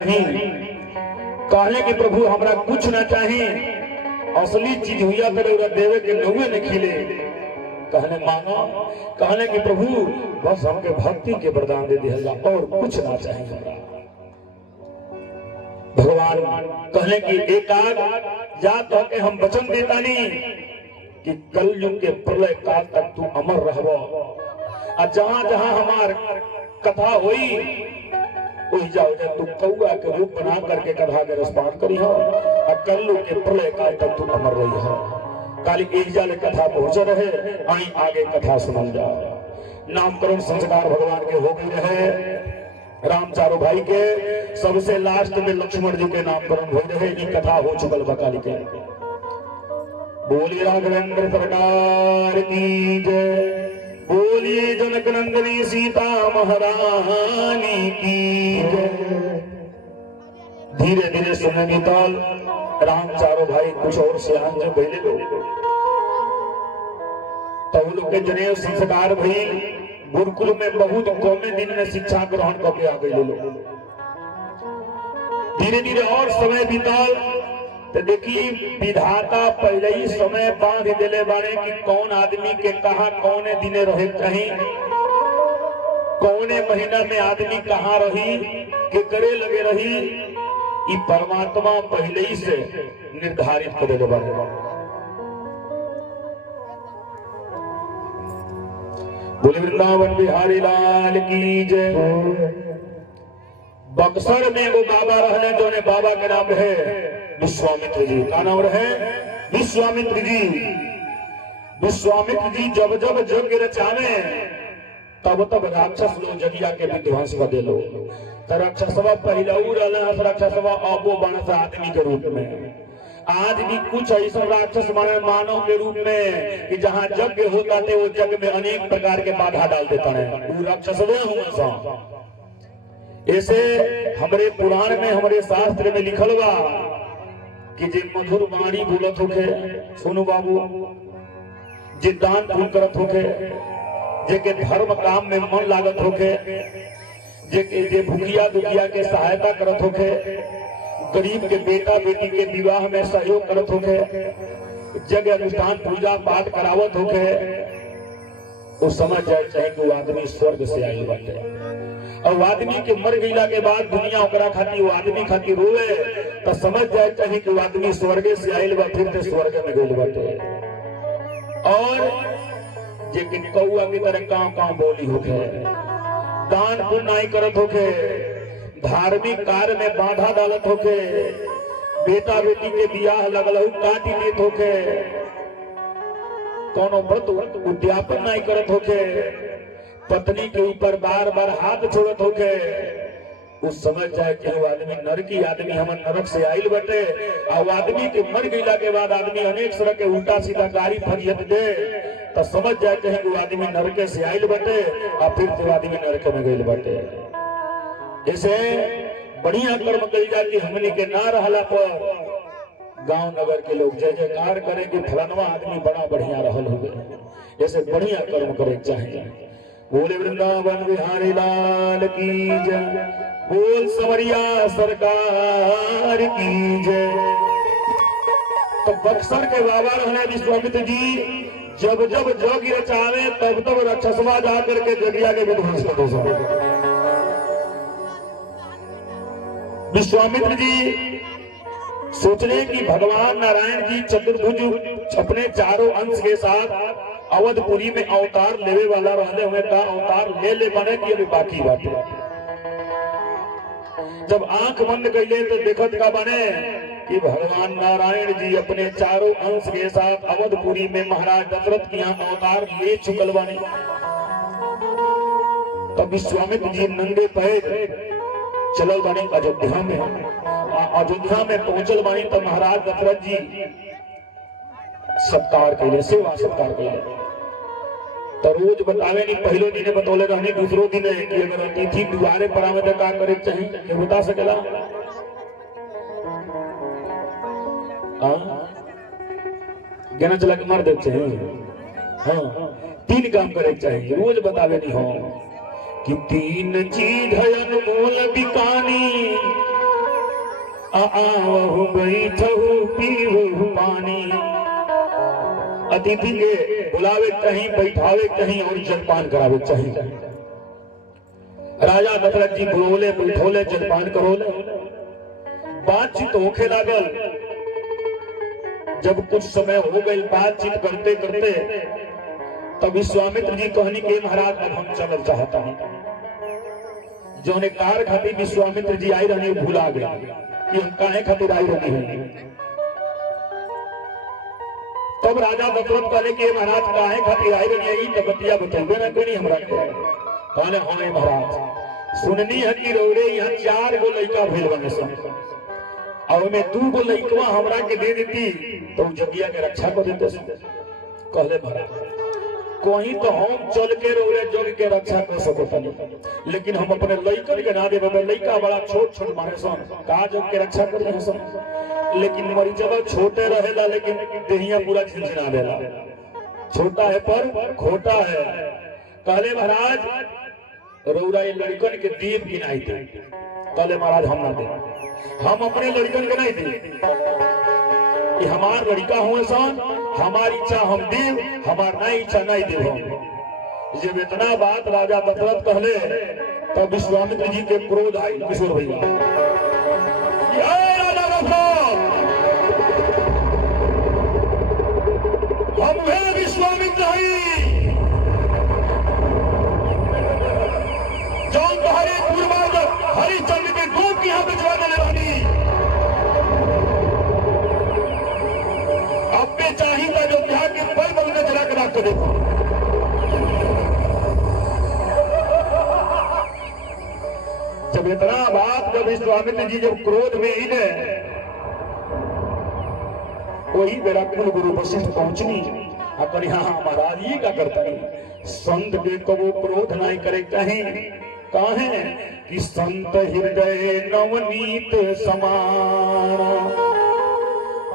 कहले कि प्रभु हमरा कुछ ना चाहिए, असली चीज हुआ करे देवे के नौवे न खिले। कहले मांगो, कहले कि प्रभु बस हमके भक्ति के वरदान दे दिया और कुछ ना चाहिए। भगवान कहले कि एकाग जा तो के हम वचन देता नहीं कि कलयुग के प्रलय काल तक तू अमर रहबो, और जहां जहां हमार कथा हुई वही जाओ जा तू कौआ के रूप बना करके कथा के रसपान करी हो, और कलयुग के प्रलय काल तक तू अमर रही हो। काली एक जाले कथा पहुंचे रहे, आई आगे कथा सुनल जाओ। नामकरण संस्कार भगवान के हो गए रहे, राम चारों भाई के सबसे लास्ट में लक्ष्मण जी के नामकरण हो रहे। ये कथा हो चुकल बकाली के। बोलिए राघवेंद्र सरकार की जय, बोलिए जनक नंदनी सीता महारानी की जय। धीरे धीरे सुने बीतल, राम चारों भाई कुछ और सियान जो पहले लोग तो लोग के जनेऊ संस्कार भइल, गुरुकुल में बहुत कौमे दिन में शिक्षा ग्रहण करके आ गए लोग। धीरे धीरे और समय बीतल तो देखिए विधाता पहले ही समय बांध दिले बारे कि कौन आदमी के कहा कौने दिने रहे चाहिए, कौने महीना में आदमी कहाँ रही के करे लगे रही, ये परमात्मा पहले ही से निर्धारित कर दिले बारे। बोले वृंदावन बिहारी लाल की जय। बक्सर में वो बाबा रहने जो ने बाबा का नाम है विश्वामित्र जी। का नाम रहे? विश्वामित्र जी। विश्वामित्र जी जब जब यज्ञ रचावे तब तब राक्षस लोग जगिया के विध्वंस कर दे लो। तो राक्षसवा पहले राक्षसवा अबो बनस आदमी के रूप में। आज भी कुछ ऐसा राक्षस माने मानव के रूप में कि जहाँ यज्ञ होता थे वो यज्ञ में अनेक प्रकार के बाधा डाल देता है, वो राक्षस हुआ। ऐसे हमारे पुराण में हमारे शास्त्र में लिखल बा कि जे मधुर वाणी बोलत होके, सुनो बाबू, जे दान पुण्य करत होके, जे के धर्म काम में मन लागत होके, जे भूखिया दुखिया के सहायता करत होके, गरीब के बेटा बेटी के विवाह में सहयोग करत होके, जगह अनुष्ठान पूजा पाठ करावत होके, तो समझ जाए चाहे कि वो आदमी स्वर्ग से आयल बाटे। और आदमी के मर गईला के बाद दुनिया ओकरा खातिर वो आदमी खातिर रोवे तो समझ जाए चाहिए कि वो आदमी स्वर्ग से आयल बा, फिर से स्वर्ग में गइल बाटे। और जे कि कौआ की तरह कांव बोली होके, दान पुण्य नहीं करत होके, धार्मिक कार्य में बाधा डालत होके, बेटा बेटी के बियाह लगल काटी देत होके, कोनो व्रत उद्यापन नहीं करत होके, पत्नी के ऊपर बार बार हाथ छोड़त होके, उस समझ जाए कि वो आदमी नरकी आदमी हमन नरक से आइल बटे। और आदमी के मर गईला के बाद आदमी अनेक तरह के उल्टा सीधा गाड़ी फरियत दे तो समझ जाए कि वो आदमी नरके से आइल बटे, और फिर तो आदमी नरक में गइल बटे। जैसे बढ़िया कर्म कल जाए कि हमने के ना रहला पर गांव नगर के लोग जय जयकार करे कि फलानवा आदमी बड़ा बढ़िया रहल हो गए। जैसे बढ़िया कर्म करे चाहिए। बोले वृंदावन बिहारी लाल की जय, बोल सवरिया सरकार की जय। तो बक्सर के बाबा रहने विश्वामित्र जी जब जब जग रचावे तब तब राक्षसवा जा करके जगिया के विध्वंस कर दो। विश्वामित्र जी सोच रहे कि भगवान नारायण जी चतुर्भुज अपने चारों अंश के साथ अवधपुरी में अवतार लेवे वाला रहने हुए का अवतार ले बने की अभी बाकी बाटे। जब आंख बंद कर ले तो देखत का बने कि भगवान नारायण जी अपने चारों अंश के साथ अवधपुरी में महाराज दशरथ की यहाँ अवतार ले चुकल बने। तब विश्वामित्र जी नंगे पैर चलल बने अयोध्या में। अयोध्या में पहुंचल बनी तो महाराज दशरथ जी सत्कार के लिए सेवा सत्कार के लिए तो रोज बतावे नहीं, पहले दिन बतौले रहनी, दूसरो दिन है कि अगर अतिथि द्वारे पर आवे तो का करे चाहिए, ये बता सकेला? ज्ञान चला के मार देते हैं। हाँ, 3 काम करे चाहिए, रोज बतावे नहीं हो कि 3 चीज है अनमोल बिकानी, आवहु बैठहु पीवहु पानी। अतिथि के बुलावे कहीं, बैठावे कहीं और जलपान करावे चाहिए। राजा दशरथ जी बुलौले बैठोले जलपान करोले, बातचीत होखे लागल। जब कुछ समय हो गई बातचीत करते करते, तब विश्वामित्र जी कहनी के महाराज अब हम चलल चाहता हूं। जो ने कार खातिर विश्वामित्र जी आई रहनी भूला गए कि हम काहे खातिर आई रहनी है। तब राजा दशरथ कहले कि महाराज काहे खातिर आई रहनी है, तो बतिया बतेबे ना कोई हमरा के। कहले हाँ महाराज सुननी है कि रौरे यहाँ 4 गो लड़का भेल बने सन, और में 2 गो लड़कवा हमरा के दे देती तो जगिया के रक्षा कर देते। कहले महाराज कोई तो हम चल के रौरे जोग के रक्षा कर सकते, लेकिन हम अपने लड़कन के ना देवे। लड़का बड़ा छोट छोट मारे सन, का जोग के रक्षा कर रहे सन, लेकिन मरीजवा छोटे रहेला, लेकिन देहिया पूरा झिझिना देला। छोटा है पर खोटा है। कहले महाराज रौरा ये लड़कन के दीप गिनाई दे। कहले महाराज हम ना दे, हम अपने लड़कन के नहीं दे। ये हमार लड़का हुए सन, हमारी इच्छा हम देव, हमार नहीं इच्छा नहीं देव। जब इतना बात राजा दशरथ कहले, तब विश्वामित्र जी के क्रोध आई। किशोर भैया राजा दशरथ, हम है विश्वामित्र जौन तुम्हारे पूर्वज हरिश्चंद्र के गोप की यहाँ भिजवा देने वाली। अब पे चाहिए अयोध्या के पल बल में जला कर आपको देखो। जब इतना बात जब विश्वामित्र जी जब क्रोध में ही ने, वही मेरा कुल गुरु वशिष्ठ पहुंचनी अगर यहाँ महाराज ये क्या करता है। संत के तो वो क्रोध नहीं करे कहीं, काहे कि संत हृदय नवनीत समान।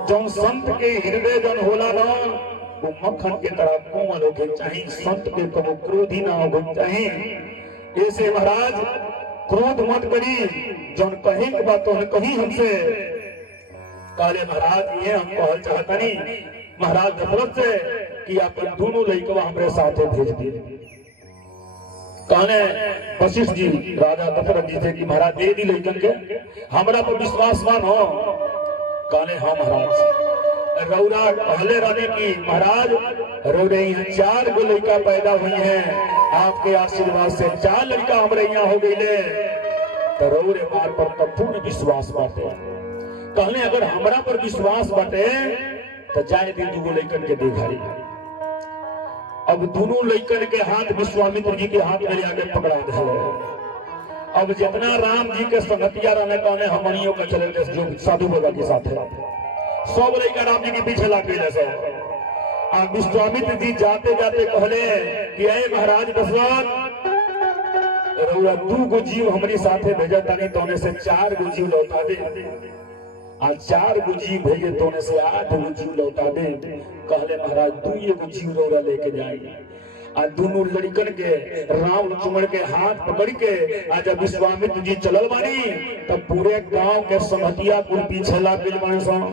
जब संत के हृदय जन होला ना, वो मक्खन के तरह कोमल होके चाहिए। संत के कबो क्रोधी ना हो चाहिए। ऐसे महाराज क्रोध मत करी, जन कहीं के बात तो कहीं हमसे। काले महाराज ये हम कहल चाहता नहीं महाराज दशरथ से कि अपन दोनों लड़कवा हमारे साथ भेज दिए। कहने वशिष्ठ जी राजा दशरथ जी से कि महाराज दे दी लड़कन के, हमरा पर विश्वासवान हो। कहने हाँ महाराज। रौरा पहले रहने की महाराज रौरे यहाँ 4 गो लड़का पैदा हुई हैं, आपके आशीर्वाद से 4 लड़का हमारे यहाँ हो गई। तो रौरे मार पर पूर्ण विश्वास बाटे। कहने अगर हमरा पर विश्वास बाटे तो जाए दिन 2 गो लड़कन के देखा। अब दोनों लड़कन के हाथ विश्वामित्र जी के हाथ में आगे पकड़ा दिया। अब जितना राम जी के संगतिया रहने कहने हमनियों का चले जो साधु बाबा के साथ है, सब लड़का राम जी के पीछे ला के जैसे। अब विश्वामित्र जी जाते जाते कहले कि अरे महाराज दशरथ रउआ 2 गो जीव हमारी साथे भेजा तानी, तोने से 4 गो जीव लौटा दे। आज 4 गो जीव भेजे तोने से 8 गो जीव लौटा दे। कहले महाराज 2 गो जीव रौरा लेके जाएंगे। आज दोनों लड़कन के राम लक्ष्मण के हाथ पकड़ के आज जब विश्वामित्र जी चलल बानी, तब पूरे गांव के संगतिया कुल पीछे लागिल बानी सन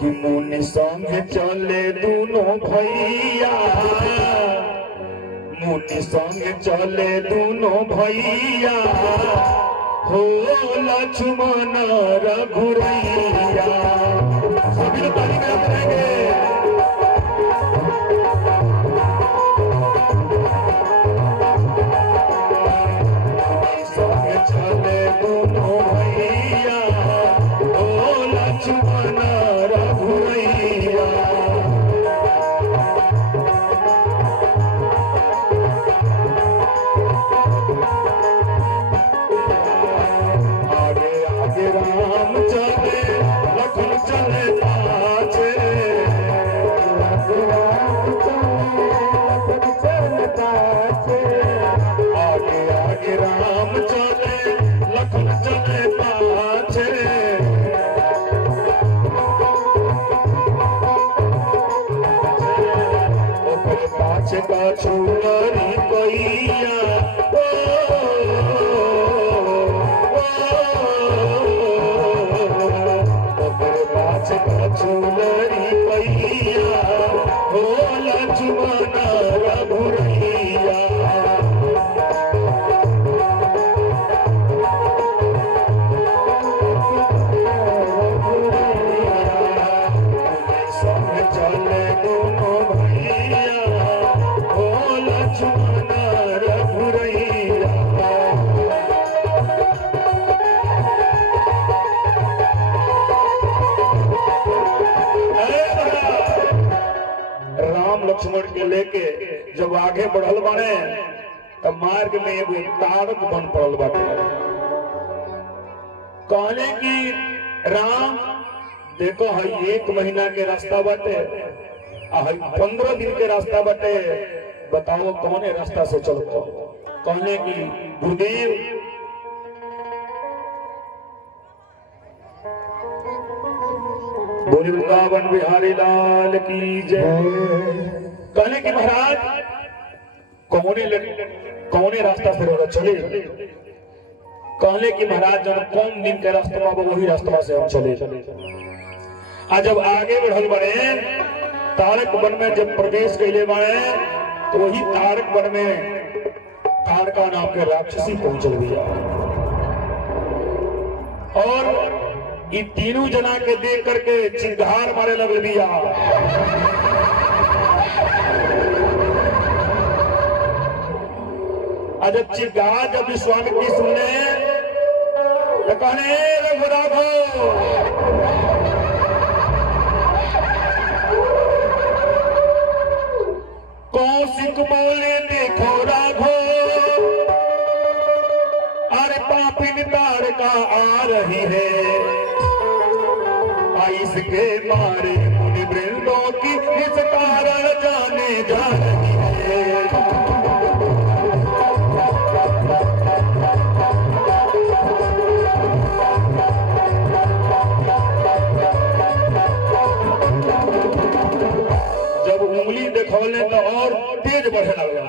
कि मुनि संग चले दोनों भैया, मुनि संग चले दोनों भैया, हो लक्ष्मण रघुरैया। सभी लोग ताली बजाएंगे। चले दोनों भैया, हो लक्ष्मण रघुरैया। आगे आगे राम चले, लक्ष्मण चले पाछे, जब आगे बढ़ल बने तब मार्ग में एगो तारक बन पड़ल बाटे। कहले कि राम देखो है 1 महीना के रास्ता बाटे, 15 दिन के रास्ता बाटे, बताओ कौने रास्ता से चलतो। कहने की गुरुदेव बोले वृंदावन बिहारी लाल की जय। कहने की महाराज कौने रास्ता से रोड चले। कहने की महाराज जब कौन दिन के रास्ता वही रास्ता से हम चले। आज जब आगे बढ़ल बड़े तारक वन में जब प्रवेश कैले बड़े तो वही तारक वन में तारका नाम के राक्षसी पहुंचल दिया और ये तीनों जना के देख करके चिंगार मारे लग दिया। जब चिंगार जब विश्वामित्र सुनने तो कहने रघुराघो कौशिक बोले देखो राघो अरे पापिन तारका आ रही है इसके मारे मुनि वृंदों की इस कारण जाने जा रही है। जब उंगली दिखौले तो और तेज बढ़े लगा।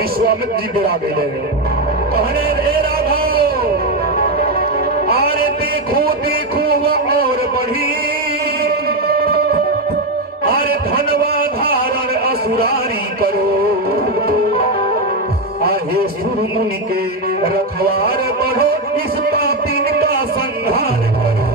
विश्वामित्र जी डरा गए कहने रे राघव अरे देखो देखो और बढ़ी अरे धनवा धारण असुरारी करो आहे सुर मुनि के रखवार बढ़ो इस पापीन का संहार करो।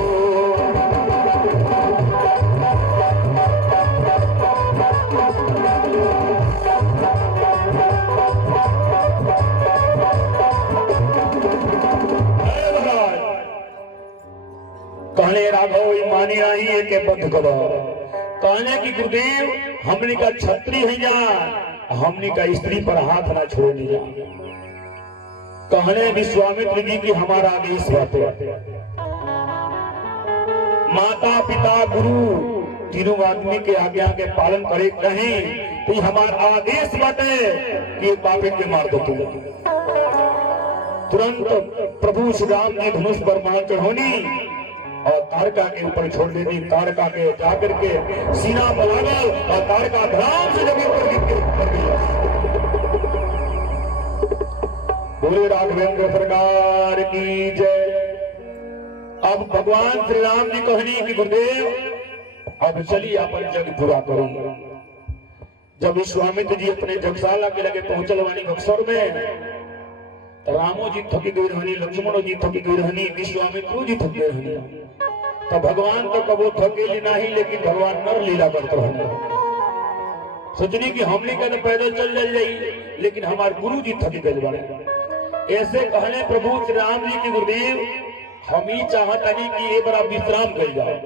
कहने राघव मानी आई है के बंद करो। कहने की गुरुदेव हमने का छत्री है जा हमने का स्त्री पर हाथ ना छोड़ दिया। कहने विश्वामित्र जी की हमारा आदेश बाटे माता पिता गुरु तीनों आदमी के आज्ञा के पालन करे कहीं तो हमारा आदेश बाटे कि पापी के मार दो। तुरंत प्रभु श्री राम जी धनुष पर मार चढ़ोनी और तारका के ऊपर छोड़ देती। तारका के जाकर के सीना पर लागल और तारका धड़ाम से जमीन पर गिर गया। बोले राघवेंद्र सरकार की जय। अब भगवान श्री राम जी कहनी कि गुरुदेव अब चलिए अपन जग पूरा करेंगे। जब विश्वामित्र जी अपने जगशाला के लगे पहुंचल वानी बक्सर में रामो जी थकी गई रहनी, लक्ष्मणो जी थकी गई रहनी, विश्वामित्रो जी थक गए रहनी। तो भगवान तो कबो थकेली नहीं लेकिन भगवान नर लीला करते रहने। सोचनी कि हमने का तो पैदल चल जाई लेकिन हमारे गुरु जी थकी गए बड़े। ऐसे कहने प्रभु श्री राम जी की गुरुदेव हम ही चाहता नहीं कि ये बड़ा विश्राम कर जाए।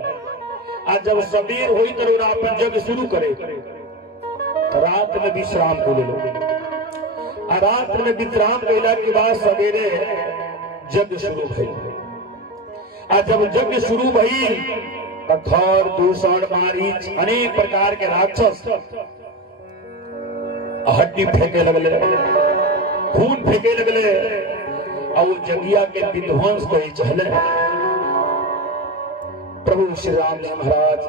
आज जब सबेर हुई तो अपन जग शुरू करे रात में विश्राम को ले लो। रात में विश्राम कैला के बाद सवेरे यज्ञ शुरू भइल। जब यज्ञ शुरू भइल तो खर दूषण मारीच अनेक प्रकार के राक्षस हड्डी फेंके लगले, खून फेंके लगले और जगिया के विध्वंस कई चले। प्रभु श्री राम जी महाराज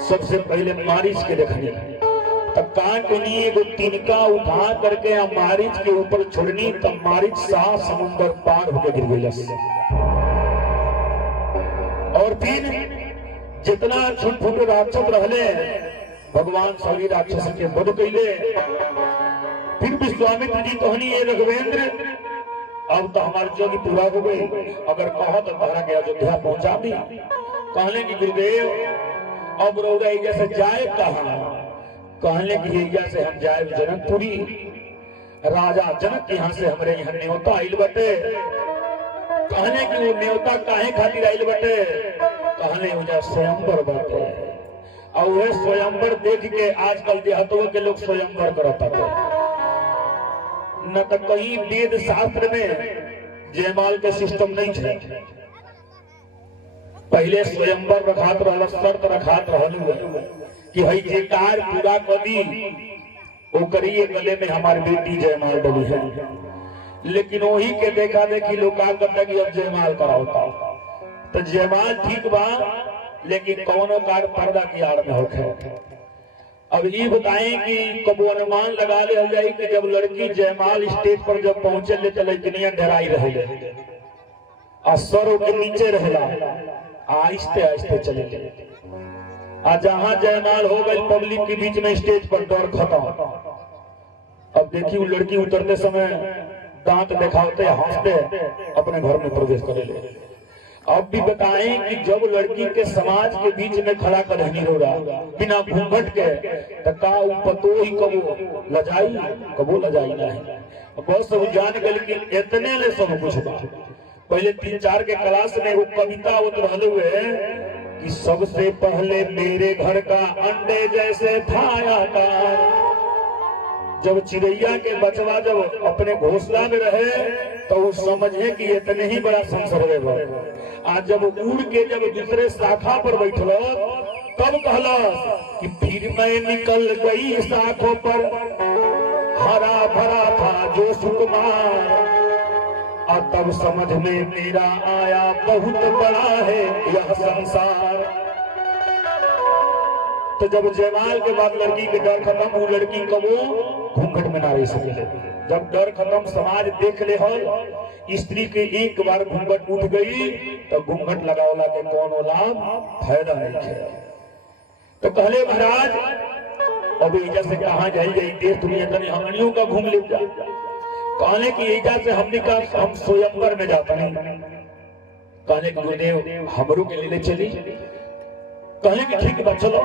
सबसे पहले मारीच के देखने तब काट के लिए वो तिनका उठा करके मारीच के ऊपर छोड़नी तब मारीच 7 समुद्र पार होकर गिर गई। और फिर जितना छोट छोटे राक्षस रहले भगवान सभी राक्षस के वध कैले। फिर विश्वामित्र जी कहनी है रघुवेंद्र अब तो हमारे जग पूरा हो गई, अगर कहो तो तारा के अयोध्या पहुंचा दी। कहने की गुरुदेव अब रौदा जैसे जाए कहा। कहने की एरिया से हम जाए जनकपुरी, राजा जनक यहाँ से हमारे यहाँ न्योता आइल बटे कहने कि वो न्योता काहे खातिर आइल बटे, कहने वजह स्वयंवर बाटे। और वह स्वयंवर देख के आजकल देहातों के लोग स्वयंवर करता है। न तो कहीं वेद शास्त्र में जयमाल के सिस्टम नहीं है। पहले स्वयंवर रखात रहल, शर्त रखात रहल कि हई जे कार पूरा कदी वो करिए गले में हमारी बेटी जयमाल डली है। लेकिन वही के देखा देखी लोग का करता कि अब जयमाल कराता। तो जयमाल ठीक बा, लेकिन कौनो कार पर्दा की आड़ में होखे। अब ये बताएं कि कब अनुमान लगा ले जाए कि जब लड़की जयमाल स्टेज पर जब पहुंचे ले तो लड़कियां डराई रहे सरों के नीचे रहेला, आहिस्ते आहिस्ते चले ले। आज जहां जयमाल हो गई पब्लिक के बीच में स्टेज पर डर खत्म। अब देखिए वो लड़की उतरते समय दांत दिखाते हंसते अपने घर में प्रवेश करे ले। अब भी बताएं कि जब लड़की के समाज के बीच में खड़ा कर रो रहा बिना घूंघट के, तो का पतो ही कबो लजाई कबो लजाई नहीं। बहुत सब जान गए कि इतने ले सब कुछ बा। पहले 3-4 के क्लास में वो कविता उतर हुए कि सबसे पहले मेरे घर का अंडे जैसे था आकार। जब चिड़ैया के बचवा जब अपने घोंसला में रहे तो वो समझे कि इतने ही बड़ा संसर्ग है। आज जब उड़ के जब दूसरे शाखा पर बैठल तब कहला कि फिर मैं निकल गई शाखों पर, हरा भरा था जो सुकुमार। और तब समझ में मेरा आया बहुत बड़ा है यह संसार। तो जब जयमाल के बाद लड़की के डर खत्म, वो लड़की कबो घूंघट में ना रह सके। जब डर खत्म समाज देख ले हो, स्त्री के एक बार घूंघट उठ गई तो घूंघट लगावला के कौनो लाभ फायदा नहीं है। तो कहले महाराज अब एजा से कहाँ जाई गई देश दुनिया तनी हमनियों का घूम ले जा। कहने की एजा से हमने का हम स्वयंवर में जाता नहीं। कहने की गुरुदेव हमरू के लिए चली। कहने की ठीक बा चलो।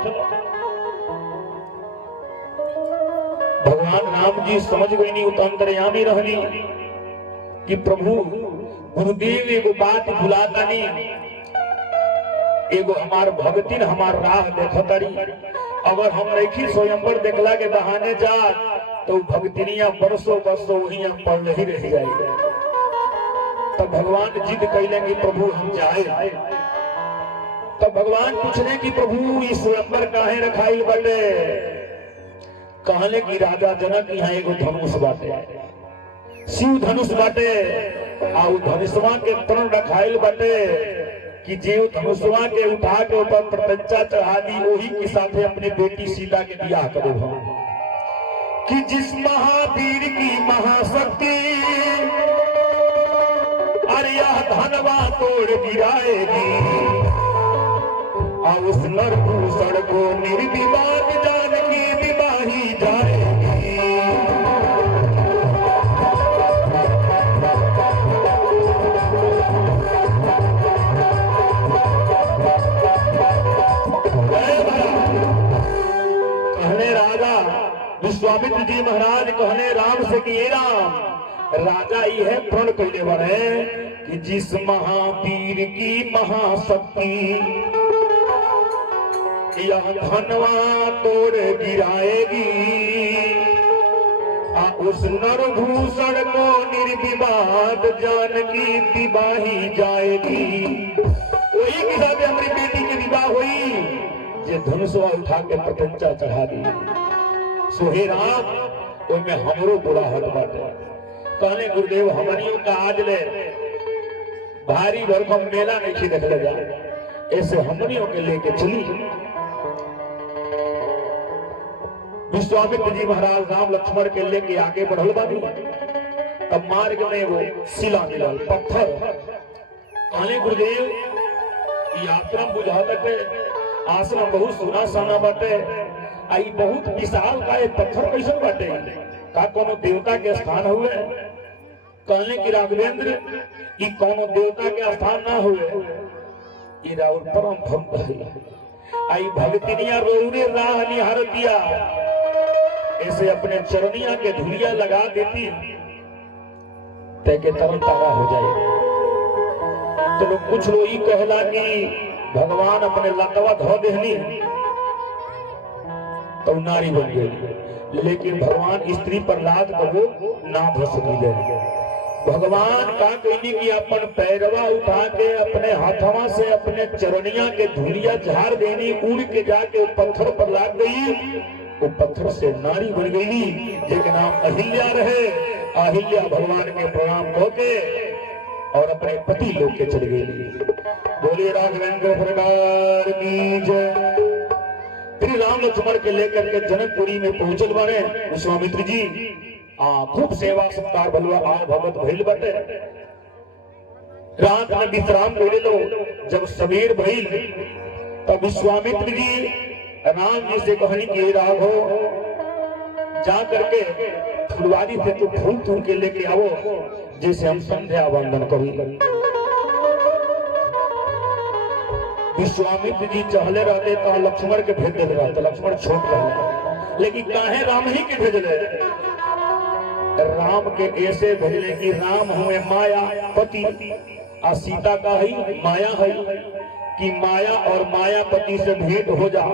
भगवान राम जी समझ गई नहीं, तो अंतर्यामी रहनी कि प्रभु गुरुदेव एगो बात भुलाता नहीं, एगो हमार भगतिन हमार राह देखतारी। अगर हम नहीं स्वयंवर देखला के बहाने जा तो भगतिनिया बरसों बरसों वही हम पढ़ ही रह जाएगी। तब भगवान जिद कैलेंगे प्रभु हम जाए। तब भगवान पूछने की प्रभु इस स्वयंवर काहे रखाई बटे। कहले कि राजा जनक यहाँ एगो धनुष बाटे, शिव धनुष बाटे। और धनुषवा के प्रण रखाइल बाटे कि जो धनुषवा के उठा के ऊपर प्रत्यंचा चढ़ा दी वही के साथे अपनी बेटी सीता के ब्याह करे कि जिस महावीर की महाशक्ति अरे यह धनवा तोड़ गिराएगी। और उस नरभूषण को निर्विवाद जानकी विवाही जाएगी। कहने राजा विश्वामित्र जी महाराज कहने राम से कि ये राम राजा यह प्रण कैले बने कि जिस महावीर की महाशक्ति यह धनवा तोड़ गिराएगी। उस नरभूषण को निर्विवाद जानकी विवाही जाएगी। वही के साथ हमारी बेटी की विवाह हुई जे धनुषवा उठा के प्रत्यंचा चढ़ा दी। सोहे राम में हमरो बुरा हाथ बाटे। कहने गुरुदेव हमनियों का आज ले भारी भरकम मेला नहीं देख ले जा, ऐसे हमनियों के लेके चली। विश्वामित्र जी महाराज राम लक्ष्मण के लेके आगे बढ़ल बानी। तब मार्ग में वो शिला मिलल पत्थर। कहने गुरुदेव आश्रम बुझा बाटे, आश्रम बहुत सोना साना बाटे। आई बहुत विशाल का पत्थर कैसे बाटे, का कोनो देवता के स्थान हुए। कहने की राघवेंद्र ई कोनो देवता के स्थान ना हुए, ये राउर परम भक्त है। आई भक्तिनिया रोने राह निहार दिया, ऐसे अपने चरनिया के धुलिया लगा देती ताकि तरन तारा हो जाए। तो लोग कुछ लोग ही कहला कि भगवान अपने लतवा धो देहनी तो नारी बन गई, लेकिन भगवान स्त्री पर लाद कबो ना धो सकी। भगवान का कहनी कि अपन पैरवा उठा के अपने हाथवा से अपने चरणिया के धूलिया झाड़ देनी, उड़ के जाके पत्थर पर लाग गई, वो पत्थर से नारी बन गई, जिसका नाम अहिल्या रहे। अहिल्या भगवान के प्रणाम होके और अपने पति लोग के चले गई। बोलिए राघवेंद्र सरकार की जय। श्री राम लक्ष्मण के लेकर के जनकपुरी में पहुंचल बारे विश्वामित्र जी खूब सेवा सत्कार भलवा आ भगत भइल बटे। रात में विश्राम ले लो। जब सवेर भइल तब विश्वामित्र जी राम जी से कहनी कि राघो जा करके फुलवारी से तो फूल तूल के लेके आओ, जैसे हम संध्या वंदन करी। विश्वामित्र जी चहले रहते तो लक्ष्मण के भेज देते रहते, लक्ष्मण छोट रहे, लेकिन काहे राम ही के भेजले। राम के ऐसे भेजले कि राम हुए माया पति और सीता का ही माया है, कि माया और मायापति से भेंट हो जा।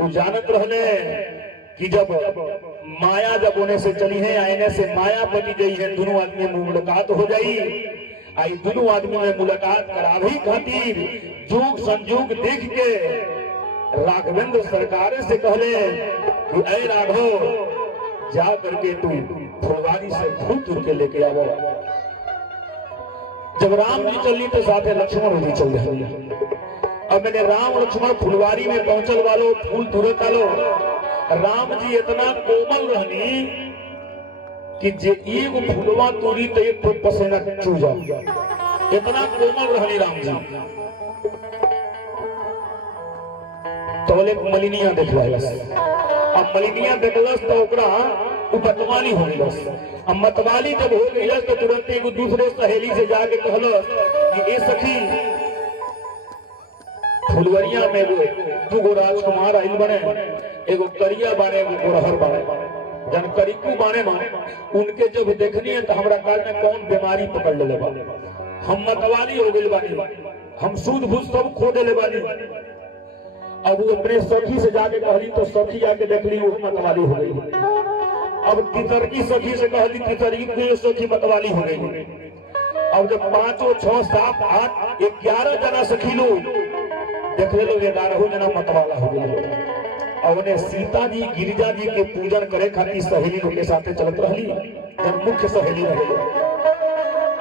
वो जानत रहले कि जब माया जब होने से चली है आईने से मायापति गई है, दोनों आदमी में मुलाकात हो जाई। आई दोनों आदमी में मुलाकात करावे खातिर जुग संजुग देख के राघवेंद्र सरकार से कहले कि ऐ राघव जा करके तू फुलवारी से फूल तोड़ के लेके आओ। जब राम जी चली तो साथे लक्ष्मण भी चल जाए। अब मैंने राम लक्ष्मण फुलवारी में पहुंचल वालो फूल तुरत आलो। राम जी इतना कोमल रहनी कि जे एगो फुलवा तोड़ी तो एक तो पसीना चू जा, इतना कोमल रहनी राम जी। तोले मलिनिया देखलस, अब मलिनिया देखलस तो ओकरा मतवाली हो गई। अब मतवाली जब हो गई तो तुरंत एगो दूसरे सहेली से जाके कहलस कि ए सखी फुलवरिया में दूगो राजकुमार आइल बने, एगो करिया बाने एगो गोरहर बाने। जन करिकू बाने में उनके जब देखनी है तो हमरा काल में कौन बीमारी पकड़ ले बा, हम मतवाली हो गई बानी, हम सूद भूस सब खो दे बानी। अब वो अपने सखी से जाके कहली तो सखी आके देख ली वो मतवाली हो गई। अब तितरकी सखी से कहली, तितरकी सखी मतवाली हो गई। अब जब 5, 6, 7, 8, 11 जना सखी लोग देख ले लो, 11 जना मतवाला हो गए। और उन्हें सीता जी गिरिजा जी के पूजन करे खातिर सहेली लोग के साथ चलत रही, जब मुख्य सहेली रहे।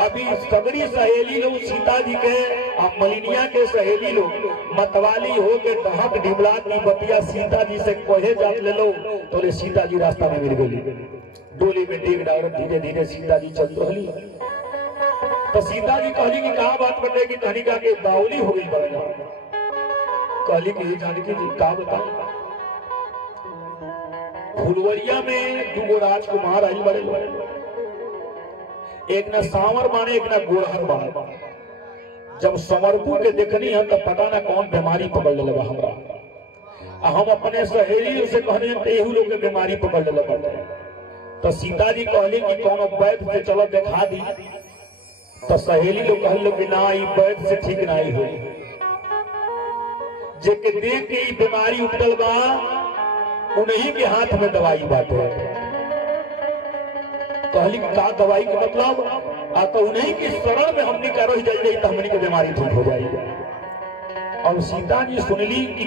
अभी सगरी सहेली लोग सीता जी के और मलिनिया के सहेली लोग मतवाली हो के दहक डिबला की बतिया सीता जी से कोहे जात ले लो तो सीता जी रास्ता में मिल गई। डोली में डेग डाल धीरे धीरे सीता जी चल रही। तो सीता जी कहली कि कहा बात बतेगी, कहनी का के बाउली हो गई बड़ा। कहली कि जानकी जी का बताओ, फुलवरिया में दूगो राजकुमार आई बड़े, एक ना सांवर बाने एक ना गोरहर बाने। जब संवरपू के देखनी है तब पता ना कौन बीमारी पकड़ ले लगा हमरा। हम अपने सहेली से कहने एहू लोग के बीमारी पकड़ ले लगा। तो सीता जी कहली कि कौन वैद्य से चलो देखा दी। तो सहेली लोग कहल कि ना ई वैद्य से ठीक नहीं हो, जे के देख के ई बीमारी उपटल बा उन्हीं के हाथ में दवाई बाटे। कहली का दवाई के मतलब तो उन्हीं की शरण में हमने का रह जाए तो हमने की बीमारी ठीक हो जाएगी। और सीता जी सुनली कि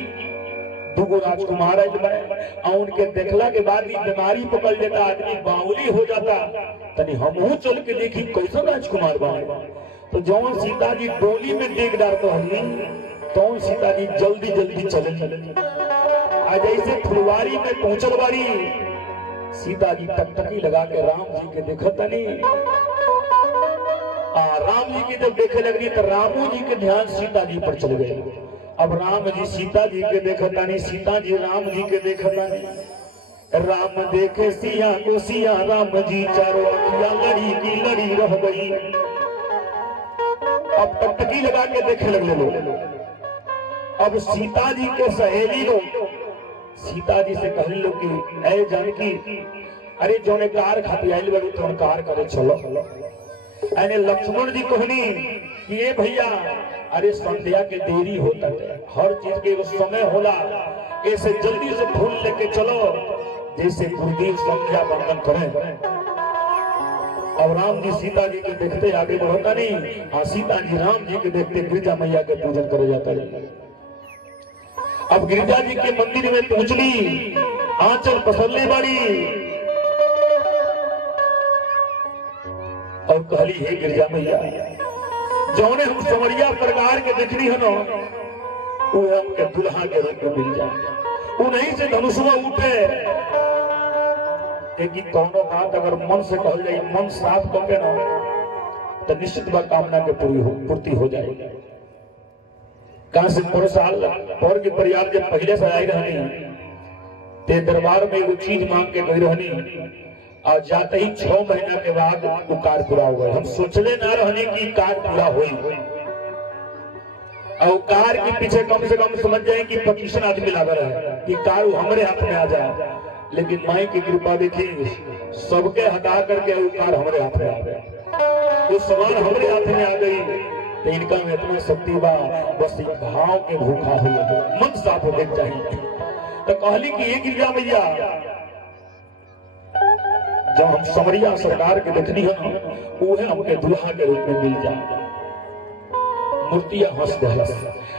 दूगो राजकुमार और उनके देखला के बाद ही बीमारी पकड़ लेता, आदमी बाउली हो जाता। तनी हमहू चल के देखी कैसा राजकुमार बने। तो जौन सीता जी डोली में देख डालते हली तो सीता जी जल्दी जल्दी चले। आज ऐसे फुलवारी में पहुंचल बारी सीता जी टकटकी लगा के राम जी के देखत नहीं। राम जी के जब देखे लगी तो रामू जी के ध्यान सीता जी पर चल गए। अब राम जी सीता जी के देखता नहीं, सीता जी राम जी के देखता नहीं। राम देखे सिया को सिया, राम जी चारों अखियां लड़ी की लड़ी रह गई। अब टकटकी लगा के देखे लगे लोग। अब सीता जी के सहेली लोग सीता जी से कहने लोग कि ऐ जानकी, अरे जोने कार खाती आइल बड़ी तो कार करे चलो। लक्ष्मण जी कहनी कि ये भैया अरे संध्या के देरी होता है, हर चीज के वो समय होला, ऐसे जल्दी से फूल लेके चलो जैसे गुरुदेव संध्या बंदन करें। अब राम जी सीता जी के देखते आगे बढ़ता नहीं, हाँ सीता जी राम जी के देखते गिरिजा मैया के पूजन करे जाता है। अब गिरिजा जी के मंदिर में पहुंचली, आंचल पसरने बाड़ी और कहली हे गिरिजा मैया, जौने हम समरिया प्रकार के देखनी है ना, वो हमके दुल्हा के रूप में मिल जाए। उन्हीं से धनुषवा उठे कि कौनो बात अगर मन से कहल जाए, मन साफ करके ना, तो निश्चित बात कामना के पूर्ति हो जाएगी। कहां से पर साल पर की परियार जब पहले से आई रहनी, ते दरबार में वो चीज मांग के गई रहनी, और जाते ही 6 महीना के बाद वो कार पूरा हो गए। हम सोचले ना रहने की कार पूरा हुई, और कार के पीछे कम से कम समझ जाए कि 25 आदमी लगा रहे कि कार हमारे हाथ में आ जाए, लेकिन माई की कृपा देखिए, सबके हटा करके वो कार हमारे हाथ में आ गया, वो सवाल हमारे हाथ में आ गई। तो इनका में इतना शक्ति बा, बस भाव के भूखा हो, मन साफ होने चाहिए। तो कहली कि ये गिरिजा मैया, जब हम समरिया सरकार के देखनी है ना, वो है हमके दुल्हा के रूप में मिल जाए। मूर्तियां हंस दहलस।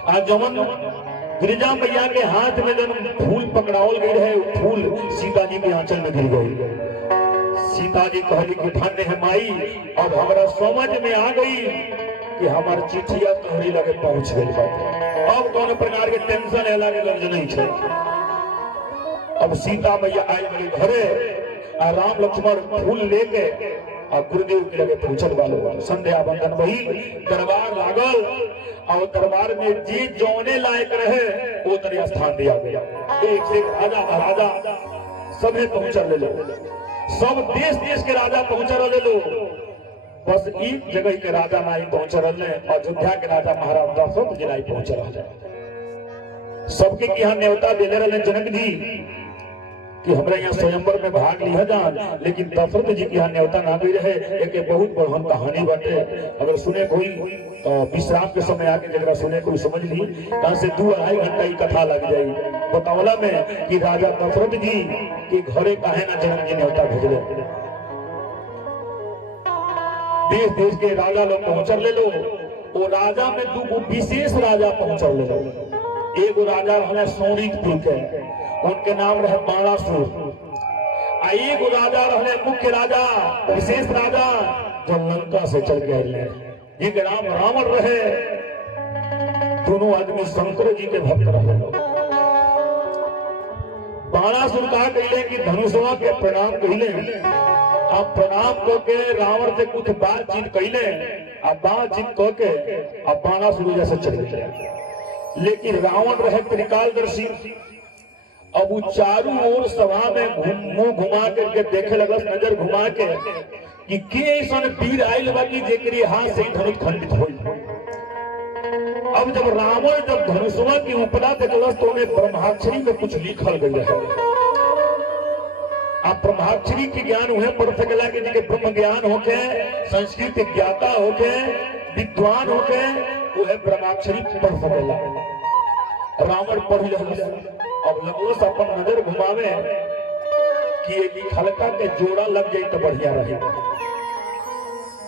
आज जमन गिरिजा मैया के हाथ में जब फूल पकड़ावल गई है, फूल सीता जी के आंचल में गिर गई। सीता जी कहली कि धन्य है माई, अब हमारा समझ में आ गई कि हमार चिट्ठिया तोहरी लगे पहुंच गई बात, अब कौन प्रकार के टेंशन है लगे लग नहीं छे। अब सीता मैया आई मेरे घरे, राम लक्ष्मण फूल लेके और गुरुदेव के लगे पहुंचल वाले, संध्या बंदन वही दरबार लागल, और दरबार में जे जौने लायक रहे वो तरह स्थान दिया गया। एक से एक राजा महाराजा सभी पहुंचल ले लो, सब देश देश के राजा पहुंचल ले लो, बस एक जगह के राजा नहीं पहुंच रहे, अयोध्या के राजा महाराज दशरथ जी नहीं पहुंच रहे। सबके यहाँ न्योता दिले रहे जनक जी कि हमारे यहाँ स्वयंवर में भाग लिया जान, लेकिन दशरथ जी की यहाँ न्योता ना भी रहे। एक बहुत बड़हन कहानी बाटे, अगर सुने कोई तो विश्राम के समय आके जगह सुने कोई समझ ली, कहां से 2-2.5 घंटा की कथा लग जाये बतावला में कि राजा दशरथ जी के घरे काहे ना जनक जी न्योता भेजले। देश देश के राजा लोग पहुंचल ले लो, वो राजा में 2 विशेष राजा पहुंचल ले लो। एक राजा रहे सोनितपुर के, उनके नाम रहे बाणासुर, एक राजा रहे मुख्य राजा, विशेष राजा जो लंका से चल गए, जिनके नाम रावण रहे। दोनों आदमी शंकर जी के भक्त रहे। बाणासुर कहा कहले कि धनुषवा के प्रणाम कहले, आप प्रणाम करके रावण से कुछ बातचीत कहले, आप बातचीत करके आप बाणासुर जैसे चले गए। लेकिन रावण रहे त्रिकालदर्शी, अब वो चारों ओर सभा में मुंह घुमा करके देखे लगा, नजर घुमा के कि ऐसा वीर आयल बाकी जेकरी हाथ से धनुष खंडित हो। अब जब रावण जब धनुषवा की उपरा देखलस तो उन्हें ब्रह्माक्षरी में कुछ लिखल गया है। आप ब्रह्माक्षरी के ज्ञान उन्हें पढ़ सकेला कि जिनके ब्रह्म ज्ञान होके, संस्कृत ज्ञाता होके, विद्वान होके, वो है ब्रह्माक्षरी पढ़ सकेला। रावण पढ़ लिया, अब लगलस अपन नजर घुमावे कि ये लिखलका के जोड़ा लग जाए तो बढ़िया रहे।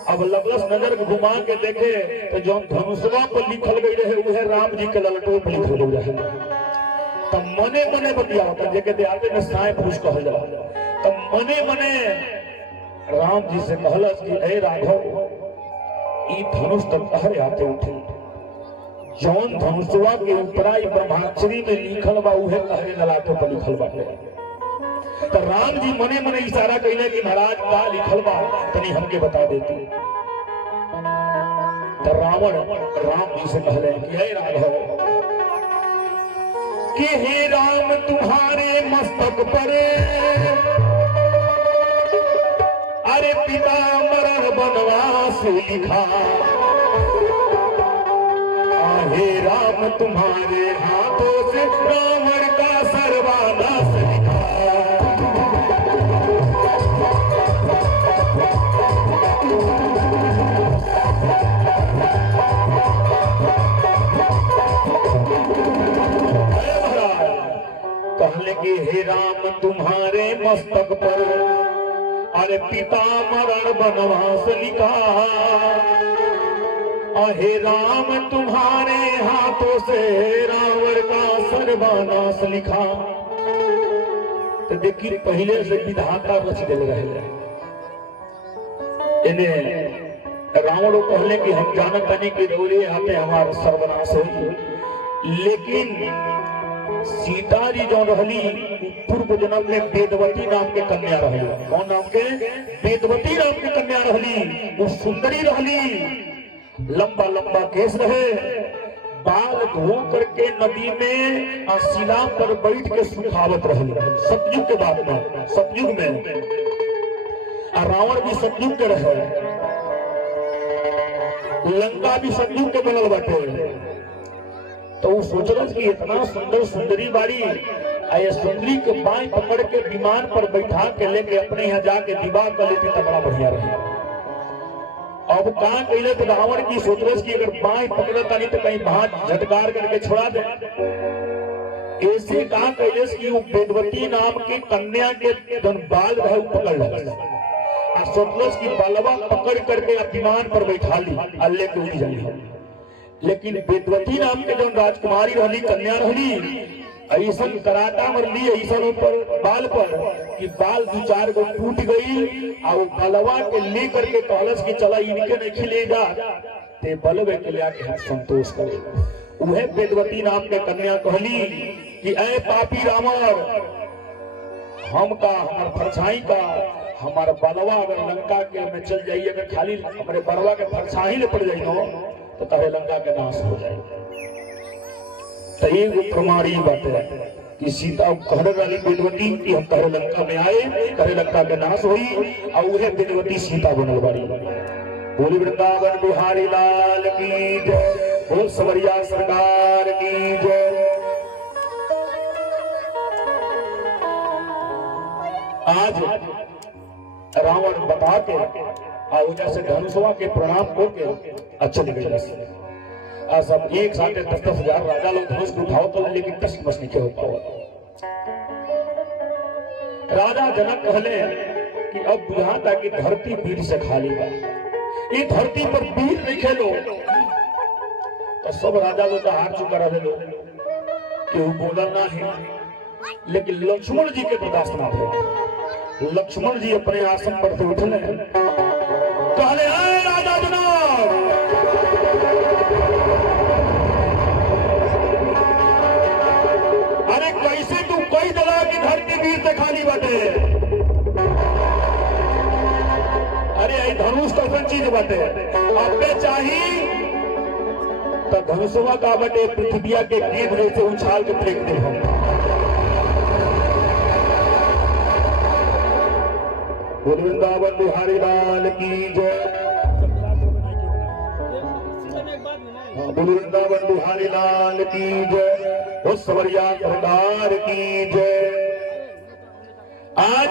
अब लगलस नजर घुमा के देखे तो जो धनुषवा पर लिखल गई रहे वो है राम जी के ललटों पर लिखल गई रहे। तब मने मने बतिया होता जेके देहाते में साय पुरुष कहल जाला। तब मने मने राम जी से कहलस कि हे राघव, ई धनुष तक कहरे आते उठे, जौन धनुषवा के ऊपरा ब्रह्माक्षरी में लिखल बा उहे कहरे ललाटों पर लिखल बाटे। तो राम जी मने मने इशारा कइले कि महाराज का लिखल बा तनी हमके बता देती। तो रावण राम जी से कहले कि हे राघव, कि हे राम तुम्हारे मस्तक पर अरे पीताम्बर बनवास लिखा, हे राम तुम्हारे हाथों से रावण का सर्वनाश लिखा। कहले कि हे राम तुम्हारे मस्तक पर अरे पिता मरण बनवास लिखा, हे राम तुम्हारे हाथों से रावण का सर्वनाश लिखा। तो देखिए पहले से विधाता रच दिल रहे इन्हें रावण कहले कि हम जानत नहीं कि रौरे हाथे हमारा सर्वनाश हो, लेकिन सीता जी जो रहली पूर्व जन्म में वेदवती नाम के कन्या रहली। कौन नाम के? वेदवती नाम की कन्या रहली। वो सुंदरी रहली, लंबा लंबा केस रहे, बाल धो करके नदी में शिला पर बैठ के सुखावत रहली। सतयुग के बाद में, सतयुग में रावण भी सतयुग के रहे, लंका भी सतयुग के बनल बाटे। तो वो सोचल कि इतना सुंदर सुंदरी बाड़ी, आये सुंदरी के बाएं पकड़ के विमान पर बैठा के लेके अपने यहाँ जाके विवाह कर लेती तो बड़ा बढ़िया रहे। अब कहाँ कहले तो रावण की सोचल कि अगर बाएं पकड़ता नहीं तो कहीं भाग झटकार करके छोड़ा दे। ऐसे कहाँ कहले कि वो वेदवती नाम की कन्या के बाल रहे पकड़ लगा और सोचल कि बालवा पकड़ करके विमान पर बैठा ली अल्ले के उड़ जाए। लेकिन वेदवती नाम के जो राजकुमारी रहली, कन्या रहली, ऐसा कराटा मरली ऐसा ऊपर बाल पर कि बाल दो चार को टूट गई और बलवा के लेकर के कहलस कि चला इनके नहीं खिलेगा ते बलवे के ले आके हम संतोष करेगा। वह वेदवती नाम के कन्या कहली कि ऐ पापी रावण, हम का हमार परछाई का हमारा बलवा अगर लंका के में चल जाइए, अगर खाली हमारे बलवा के परछाई ले पड़ जाइए तो तारे लंका के नाश हो जाए। तो ये प्रमाणी बात है कि सीता कहने वाली वेदवती की हम तारे लंका में आए, तारे लंका के नाश हुई और वह वेदवती सीता बनल वाली। बोली वृंदावन बिहारी लाल की जय, बोल सवरिया सरकार की जय। आज रावण बता के और जैसे धनुषवा के प्रणाम होके अच्छे निकले सब एक साथ 10-10 हजार राजा लोग धनुष को उठाओ तो, लेकिन कष्ट बस नहीं हो पाओ। राजा जनक कहले कि अब बुझाता कि धरती वीर से खाली बा, ये धरती पर वीर नहीं खेलो। तो सब राजा लोग का हार चुका रहे लोग कि वो बोलना है, लेकिन लक्ष्मण जी के बर्दाश्त ना थे। लक्ष्मण जी अपने आसन पर से उठले, कहले राजा जनाब, अरे कैसे तू कई दला की धरती वीर से खाली बाटे? अरे धनुष कैसन चीज बाटे? आपने चाहिए तो धनुषवा का बटे पृथ्विया के गिर से उछाल के फेंक दे हम। वृंदावन बिहारी लाल की जय, वृंदावन बिहारी लाल की जय, उस सवरिया सरकार की जय। आज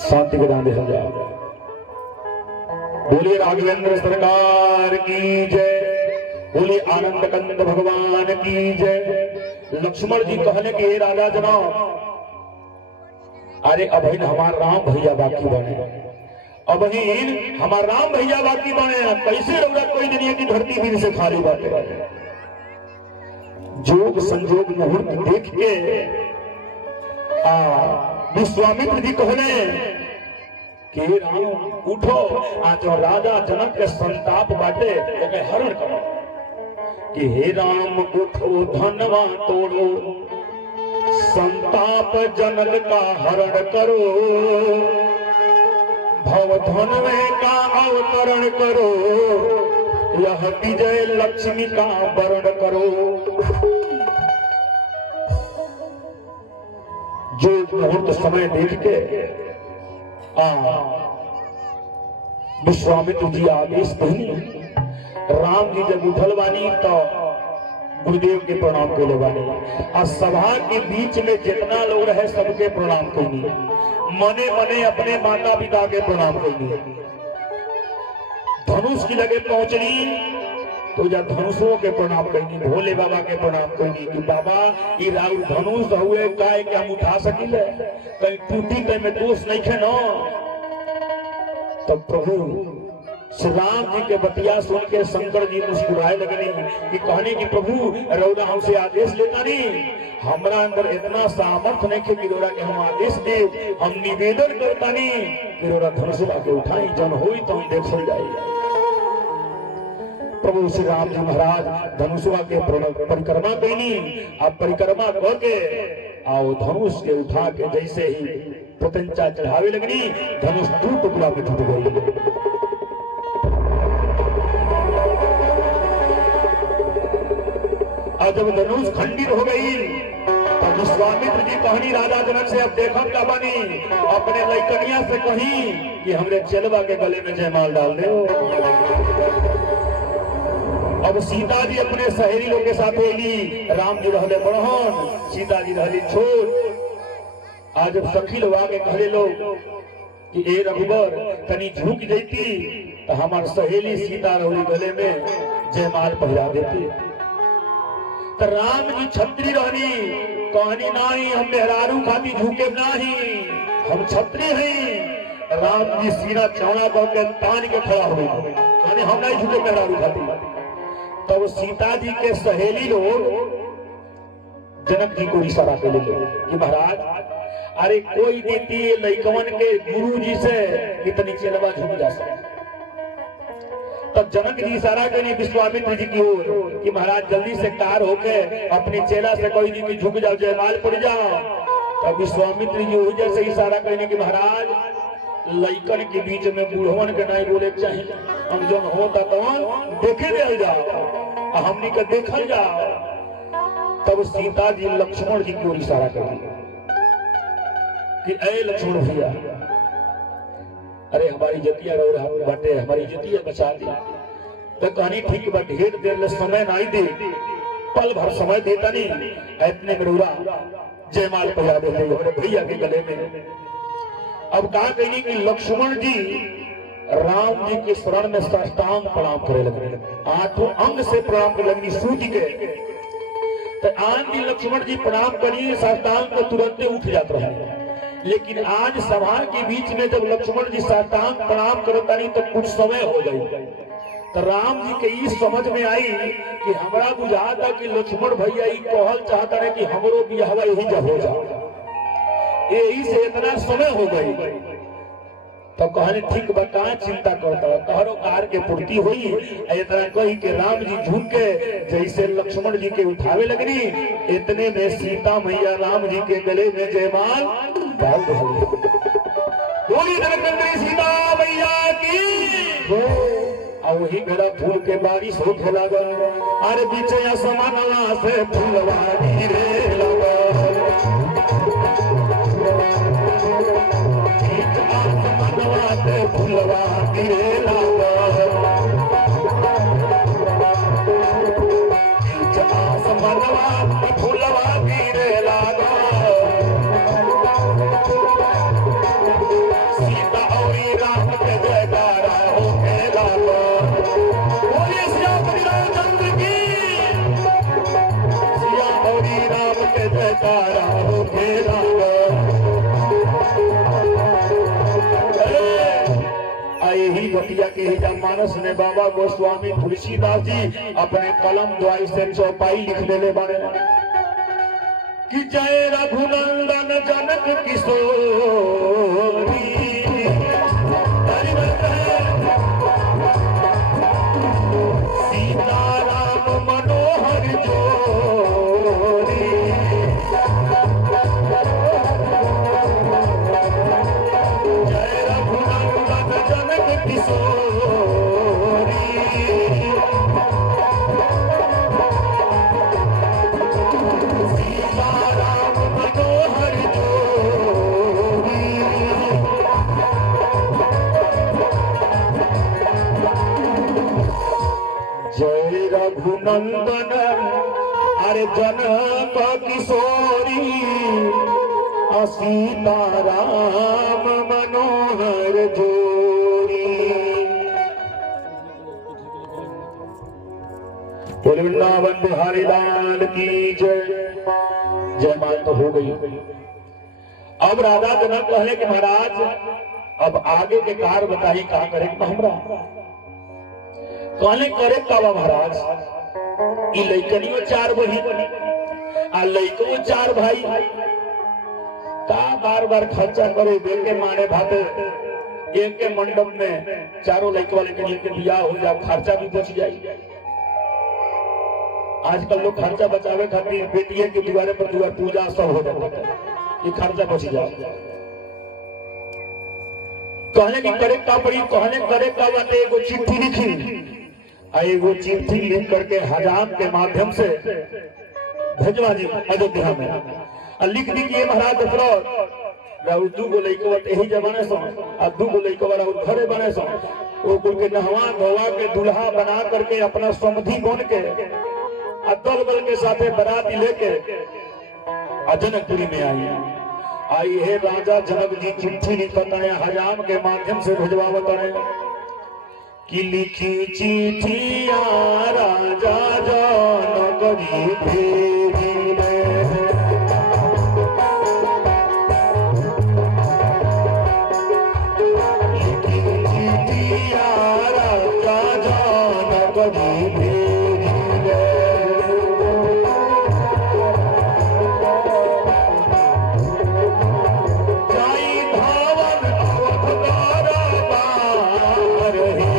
शांति विधान दे समझा। बोलिए राघवेंद्र सरकार की जय, बोलिए आनंद कंद भगवान की जय। लक्ष्मण जी कहले कि हे राजा जनाब, अरे अबहिन हमार राम भैया बाकी बने, अबहिन हमार राम भैया बाकी बने, कैसे रौरा कोई दुनिया की धरती वीर से खाली बाटे? जोग संजोग मुहूर्त देख के विश्वामित्र जी कहने कि राम उठो, आज जो राजा जनक के संताप बाटे ओके हरण करो। कि हे राम उठो धनवा तोड़ो, संताप जनक का हरण करो, भव धन में का अवतरण करो, यह विजय लक्ष्मी का वर्ण करो। जो मुहूर्त समय देख के विश्वामित्र जी आदेश दी। राम जी जब उठल बानी तो गुरुदेव के प्रणाम कैले वाले और सभा के बीच में जितना लोग रहे सबके प्रणाम कैली, मने मने अपने माता पिता के प्रणाम कैली। धनुष की लगे पहुंचनी तो जा धनुषों के प्रणाम करी, भोले बाबा के प्रणाम करी कि बाबा ये राउर धनुष हुए काय के हम उठा सकिले, कहीं टूटी कहीं में दोष नहीं खे न। तब प्रभु श्री राम जी के बतिया सुन के शंकर जी मुस्कुराए लगने कि कहने की प्रभु रौरा हमसे आदेश लेता नहीं, हमारा अंदर इतना सामर्थ्य नहीं कि रौरा के हम आदेश दे, हम निवेदन करता नहीं कि रौरा धनुषवा के उठाई, जन होई तो हम देख जाए। प्रभु श्री राम जी महाराज धनुषवा के परिक्रमा कैनी, अब परिक्रमा करके आओ धनुष के उठा के जैसे ही प्रत्यंचा चढ़ावे लगनी, धनुष दो टुकड़ा में टूट गई। जब धनुष खंडित हो गई तो विश्वामित्र जी कहनी राजा जनक से, अब देखम का बनी, अपने लइकनिया से कही कि हमरे चेलवा के गले में जयमाल डाल दे। अब सीता जी अपने सहेली लोग के साथ एली, राम जी रहले बड़हन, सीता जी रहली छोट। आज जब सखी लोग आगे कहले लोग कि ए रघुबर तनी झुक जैती तो हमार सहेली सीता रहुली गले में जयमाल पहिरा देती। तो राम जी छत्री रहनी, कहनी नहीं हम मेहरारू खाती झुके नहीं, हम छत्री हैं। राम जी सीना चौड़ा करके तान के खड़ा हो गए, कहने हम नहीं झुके मेहरारू खाती। तब सीता जी के सहेली लोग जनक जी को इशारा कर ले कि महाराज अरे कोई देती लइकवन के गुरु जी से इतनी चेलवा झुक जा सकता। तब जनक जी इशारा करी विश्वामित्र जी की ओर कि महाराज जल्दी से कार होके अपनी चेला से कोई दी झुक जाओ, जयमाल पड़ जाओ। तब विश्वामित्र जी उधर से इशारा करने कि महाराज लइकन के बीच में बूढ़वन के नहीं बोले चाहिए, हम जो होता तो देखे दे जाओ, हमनी का देखल जाओ। तब सीता जी लक्ष्मण जी की ओर इशारा करी कि ऐ लक्ष्मण भैया, अरे हमारी जतिया रो बाटे, हमारी जतिया बचा दी। तो कहानी ठीक बा, ढेर देर ले समय नहीं दे, पल भर समय देता नहीं, इतने में रोरा जयमाल पहिरा देते हमारे भैया के गले में। अब कहा कही कि लक्ष्मण जी राम जी के शरण में साष्टांग प्रणाम करे लगे, आठों अंग से प्रणाम करे लगी सूझ के। तो आज भी लक्ष्मण जी प्रणाम करिए साष्टांग को तुरंत उठ जाते रहे। लेकिन आज सभा के बीच में जब लक्ष्मण जी साष्टांग प्रणाम करता नहीं तो कुछ समय हो गई। तो राम जी के इस समझ में आई कि हमरा बुझाता कि लक्ष्मण भैया ही कहल चाहता है कि हमरो बियाहवा यही जब हो जाओ, यही से इतना समय हो गई। तो कहने ठीक बता चिंता करता तहरो कार के पूर्ति हुई। इतना कही कि राम जी झुक के जैसे लक्ष्मण जी के उठावे लगनी, इतने में सीता मैया राम जी के गले में जयमाल डाल दे। बोली जनकनंदनी सीता मैया की। और वही मेरा फूल के बारिश होके लागल, अरे बीचे आसमानवा से फूलवा गिरे लागल, आसमानवा से फूलवा गिरे लागल, आसमानवा से फूलवा गिरे लागल। सीता और राम के जयकारा होके लागल। बोलिए श्री रामचंद्र की। सिया और राम के जयकारा होके लागल। यही बतिया के हिजा मानस में बाबा गोस्वामी तुलसीदास जी अपने कलम द्वाई से चौपाई लिख लेने बारे कि जय रघुनंदन जनक किशोरी, सीता राम मनोहर जोरी, जय रघुनंदन जनक किशोरी, सीता राम मनोहर जोरी। जय रघुनंदन अरे जनक किशोरी, सीता राम मनोहर जोरी। बोले वृंदावन बिहारी लाल की जय। जयमाल तो हो गई। अब राजा जनक कहले कि महाराज अब आगे के कार्य बताइए, कहा करे हमरा कहले करे काबा महाराज ई लइकनियो 4 बहिन आ लइको 4 भाई का बार बार खर्चा करे बेके माने भाते एक के मंडप में चारों लइकवा लेके के बियाह हो जाए, खर्चा भी बच जाए। आजकल लोग खर्चा बचावे खातिर बेटिए के दुआरे पर दुआर पूजा सब हो जाता है, ये खर्चा बच जाए। कहने की करे का पड़ी, कहने करे का बाते एगो चिट्ठी लिखी आ एगो चिट्ठी लिख करके हजाम के माध्यम से भेजवा दी अयोध्या में। लिख दी कि महाराज दशरथ राउत 2 गो लइकवा एही जमाने से आ 2 गो लइकवा राउत घरे बने से ओ कुल के नहवा धोवा के दूल्हा बना करके अपना समधी बन के आ दल बल के साथे बारात लेके जनकपुरी में आई है। राजा जनक जी चिट्ठी लिखत है हजाम के माध्यम से भेजवावत है कि लिखी चिट्ठिया राजा जनक जी भेजिले। लिखी चिट्ठिया राजा जनक जी भेजिले। जाई धावन अवध दरबार हे।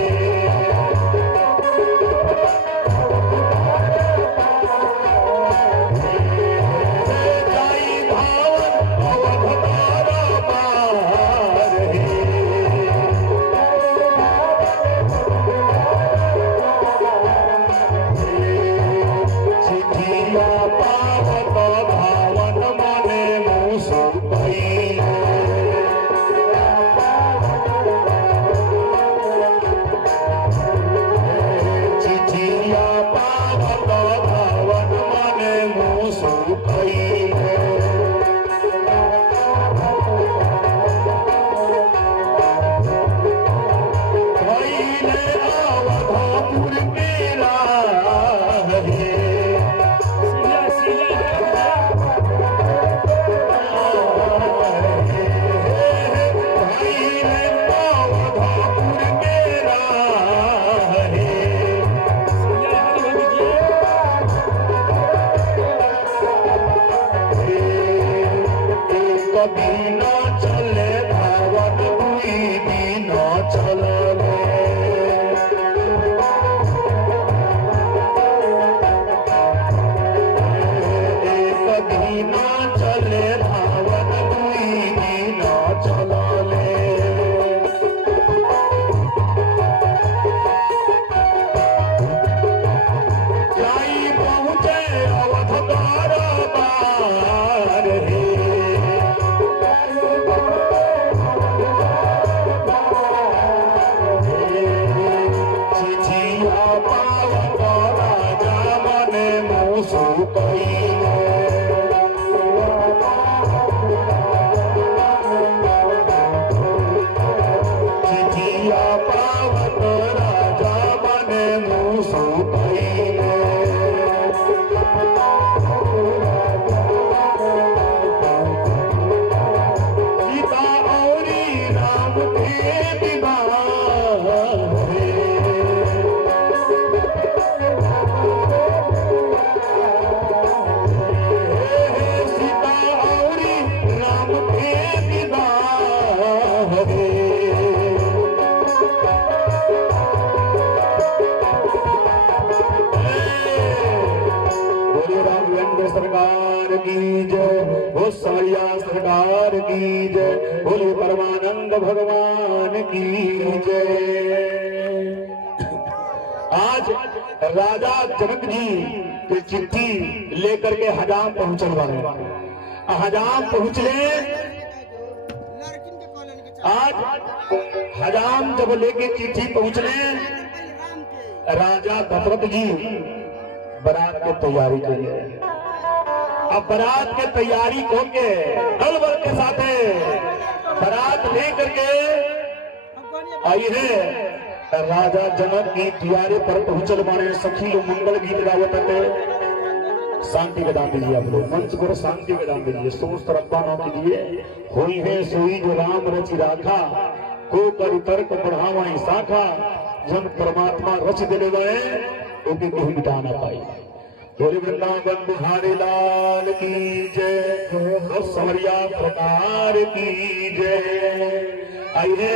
सरकार की जय, हो सारिया सरकार की जय, बोले परमानंद भगवान की जय। आज राजा जनक जी के चिट्ठी लेकर के हजाम पहुंचल वाले हजाम पहुंचले। आज हजाम जब लेके चिट्ठी पहुंचले, राजा दशरथ जी बारात के तैयारी के लिए, अब बारात के तैयारी को के दल बल के साथ बारात लेकर के आई है राजा जनक की द्वारे पर पहुंचल माने सखी लोग मंगल गीत गावत थे। शांति का दान दीजिए आप लोग, मंच पर शांति का दान दीजिए। सोच रब्बा नाम कीजिए। होई है सोई जो राम रचि राखा, को कर तर्क बढ़ावा शाखा, जन परमात्मा रच दिले गए उनके कोई मिटा ना पाई। बोले वृंदावन बिहारी लाल की जय, और समरिया प्रकार की जय। आइए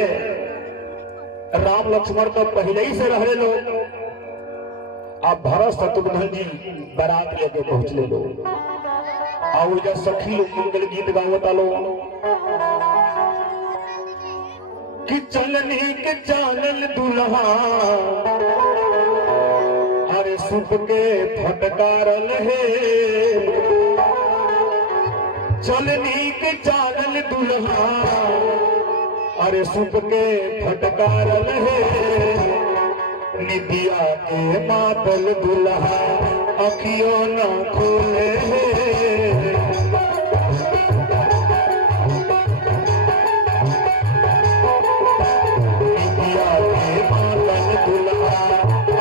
राम लक्ष्मण तो पहले ही से रहे लोग, आप भरत शत्रुघ्न जी बारात लेके पहुंचले लोग, और जब सखी लोग मंगल गीत गावत आलो कि चलनी के चानल दुल्हा, अरे सुप के फटकारल है, चलनी के चानल दुल्हा, अरे सुप के फटकारल है, निदिया के मातल दुल्हा अखियों न खोले है। निदिया के मातल दुल्हा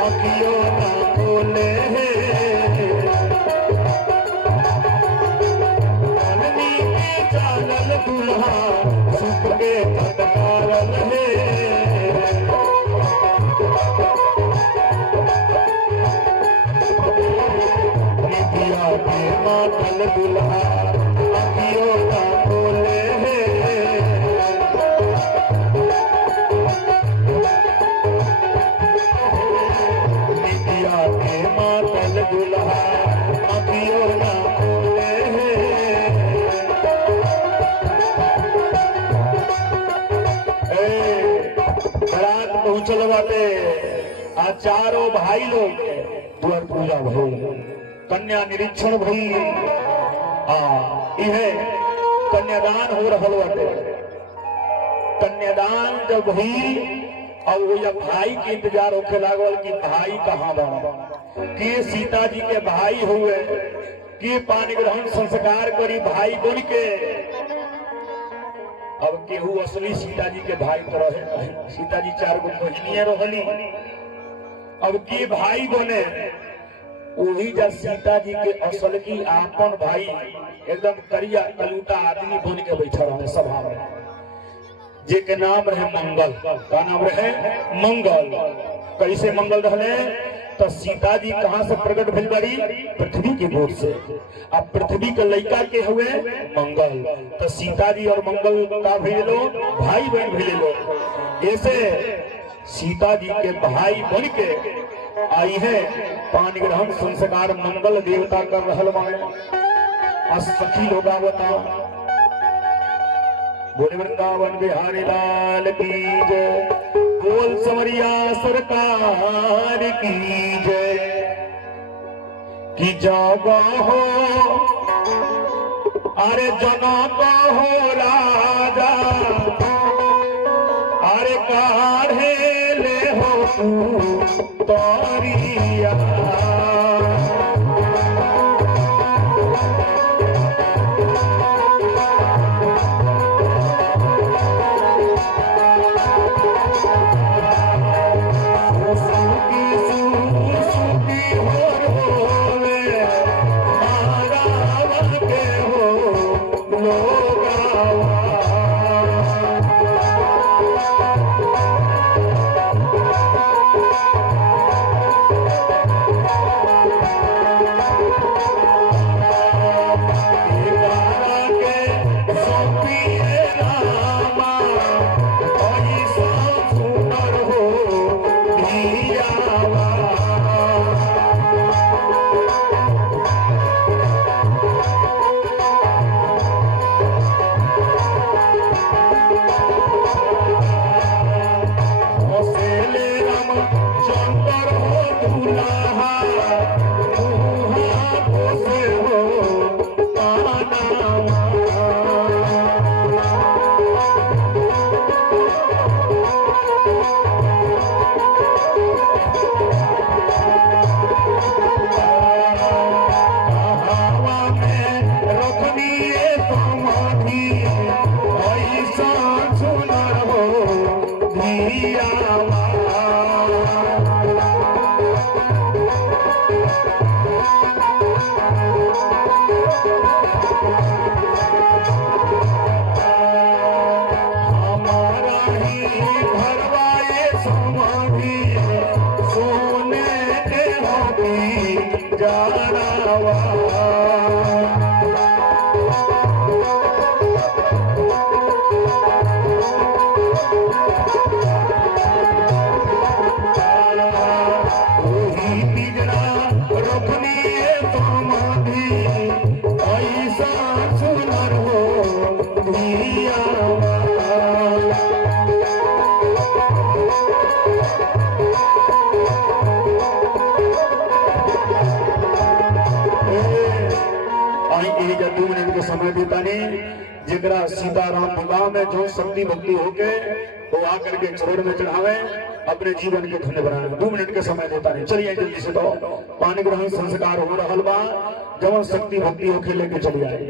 अखियों न खोले है, चलनी के चानल दुल्हा सुप के फटकारल है। मातल दुल्हा अखियों ना खोले है, निदिया के मातल दुल्हा अखियों ना खोले है। बारात पहुंचल बाटे, आ चारों भाई लोग द्वार पूजा भइल, कन्या निरीक्षण भई, यह कन्यादान हो रहल बाटे। कन्यादान जब भई और वो भाई के इंतजार होके लागल कि भाई कहाँ बा, कि सीता जी के भाई हुए, कि पानी ग्रहण संस्कार करी भाई बन के। अब केहू असली सीता जी के भाई तो रहे, सीता जी 4 गो बहनियां रहली, अब के भाई बने, वही जब सीता जी के असल की आपन भाई एकदम करिया कलूटा आदमी बन के बैठा रहे सभा में, जे के नाम रहे मंगल। का नाम रहे? मंगल। कैसे मंगल रहे? तो सीता जी कहाँ से प्रकट भेल बड़ी? पृथ्वी के गोद से। अब पृथ्वी के लड़का के हुए मंगल, तो सीता जी और मंगल का भेजे लोग भाई बहन भेजे लोग। ऐसे सीता जी के भाई बन के आई है, पानी ग्रहण संस्कार मंगल देवता कर रहल माने। सखी लोग आवता, बोले वृंदावन बिहारी लाल की जय, बोल समरिया सरकार की जय। कि जागा हो अरे जना का हो राजा, अरे काढ़े ले हो तू तारिया। जानावा समय देता नहीं जरा सीताराम भगवान में जो शक्ति भक्ति होके वो आकर के चरण में चढ़ावे अपने जीवन के धन्य बनाए 2 मिनट के समय देता नहीं। चलिए जल्दी से तो पानी ग्रहण संस्कार हो रहा बा जवन शक्ति भक्ति होके लेके चली आए।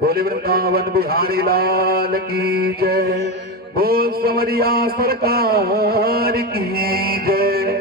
बोले वृंदावन बिहारी लाल की जय, बोल समरिया सरकार की जय।